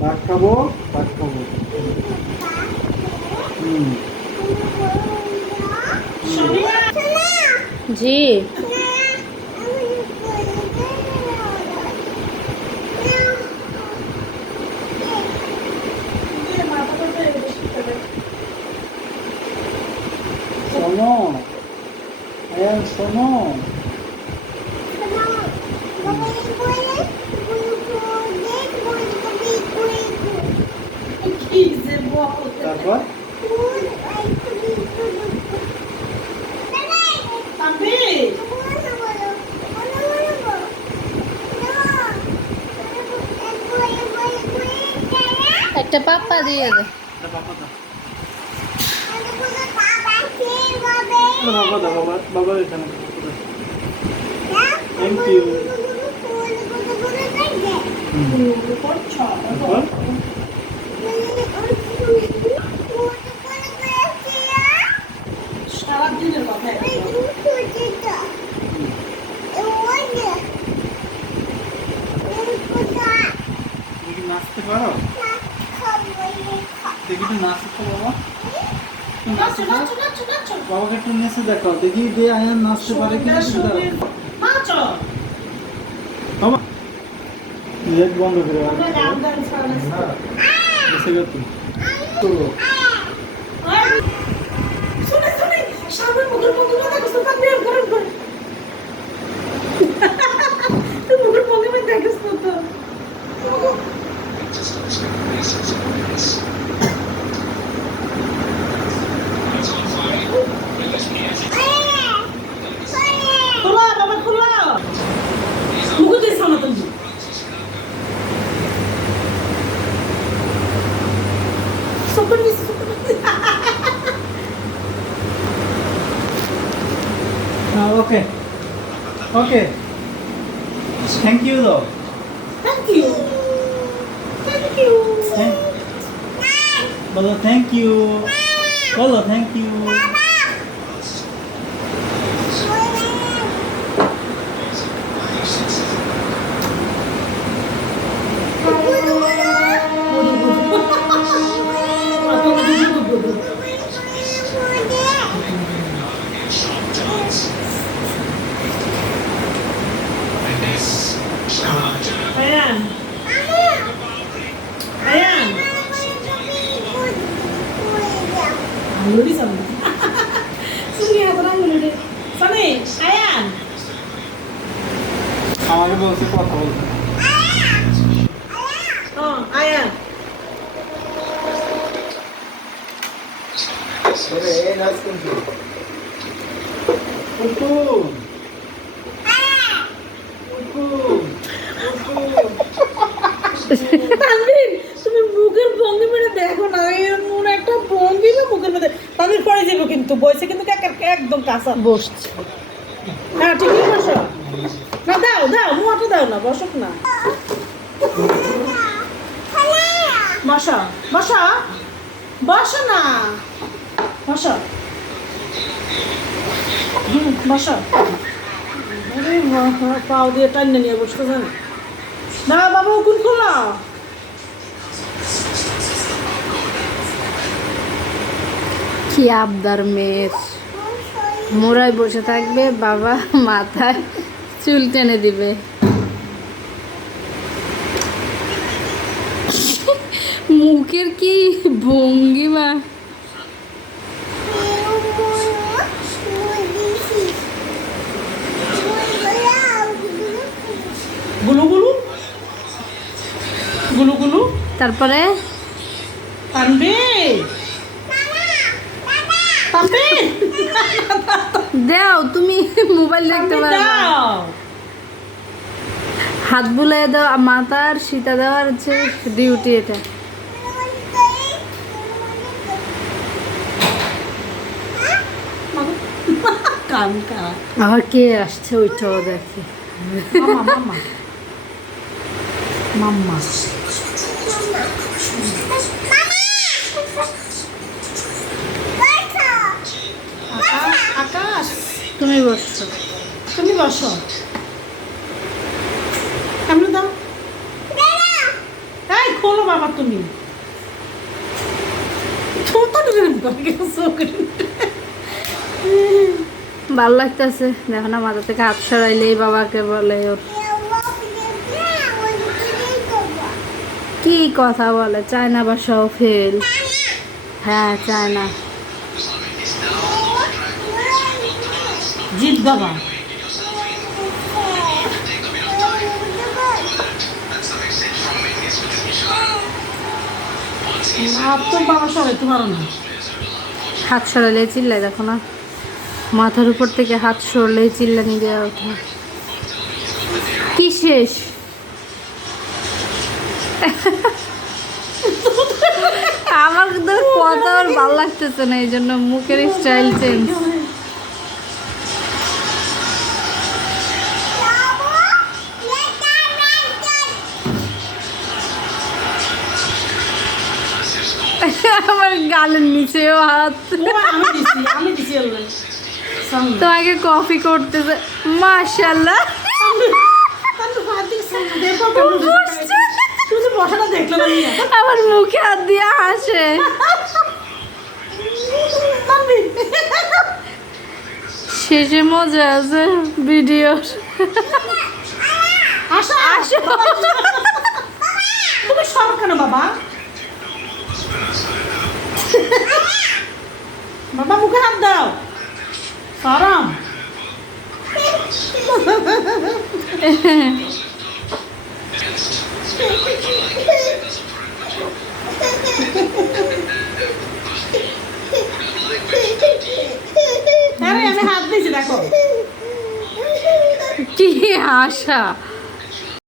ভাত খাবো, ভাত খাবো। জি শোনো, আয়ান শোনো। তারপর একটা পাপ্পা দিয়ে দে। বাবা দাও, বাবা বাবা এখানে। Thank you. সারাদিনের কথা তুমি কি নাচতে পারো? দেখি তো নাচতে তো বাবা। তুমি নাচতে পারো? বাবাকে একটু নেচে দেখাও, দেখি যে আয়ান নাচতে পারে কিনা সেটা। বাবা নেট বন্ধ করে এসে গেল তুমি। তো ওকে ওকে, থ্যাংক ইউ দাও। বলো থ্যাংক ইউ, বলো থ্যাংক ইউ। আমাকে বলছে কথা বলতে। তুমি মুখের ভঙ্গি মেরে দেখো না, এমন একটা ভঙ্গি না মুখের মধ্যে তাদের পরে যাবো, কিন্তু বয়সে কিন্তু একদম কাঁচা। বসছে। হ্যাঁ ঠিকই বসো না, দাও দাও মুয়াটা দাও না, বসো না, বসো বসো বসো না, বসো বসো। আরে বাবা, পাও দিয়ে টাইনে নিয়ে বসতে জানো না বাবা, উকুন খোলা। কি আবদার মেয়ের, মোড়ায় বসে থাকবে, বাবা মাথায় চুল টেনে দিবে। মুখের কি ভঙ্গিমা! গুলু গুলু গুলু গুলু। তারপরে পারবে পারবে দাও, তুমি মোবাইল দেখতে পারো না। হাত বুলাই দাও, মাথার সীতা দেওয়ার হচ্ছে ডিউটি এটা। কান কা আবার কে আসছে ওইটাও দেখে। মামা মামা মাম্মা। আকাশ তুমি বসছো, তুমি বসো, আমরা দাও বাবা তুমি তো দিলেন ভাল লাগতেছে দেখো না, মাথা থেকে হাত সরাইলেই বাবাকে বলে ওর কি কথা বলে, চায়না ভাষাও ফেল। হ্যাঁ চায়না। জিত বাবা আর তো বাবা সরাইতে পারো না। হাত সরাইলেই চিল্লাই, দেখো না মাথার উপর থেকে হাত সরলেই চিল্লানি দেওয়া ওঠে। কি শেষ? আমার তো কথা আর ভালো লাগতেছে না, এই জন্য মুখের স্টাইল চেঞ্জ। আমার গালের নিচেও হাত। আমি দিছি তোমাকে কফি করতেছে মাশাআল্লাহ। বসাটা দেখলো না আমার মুখে হাত দিয়ে হাসে। শেষে মজা আছে ভিডিওর। আসো আসো তুমি সর কেন বাবা? বাবা মুখে হাত দাও সরম। আমি হাত দিয়েছি দেখো কি আশা।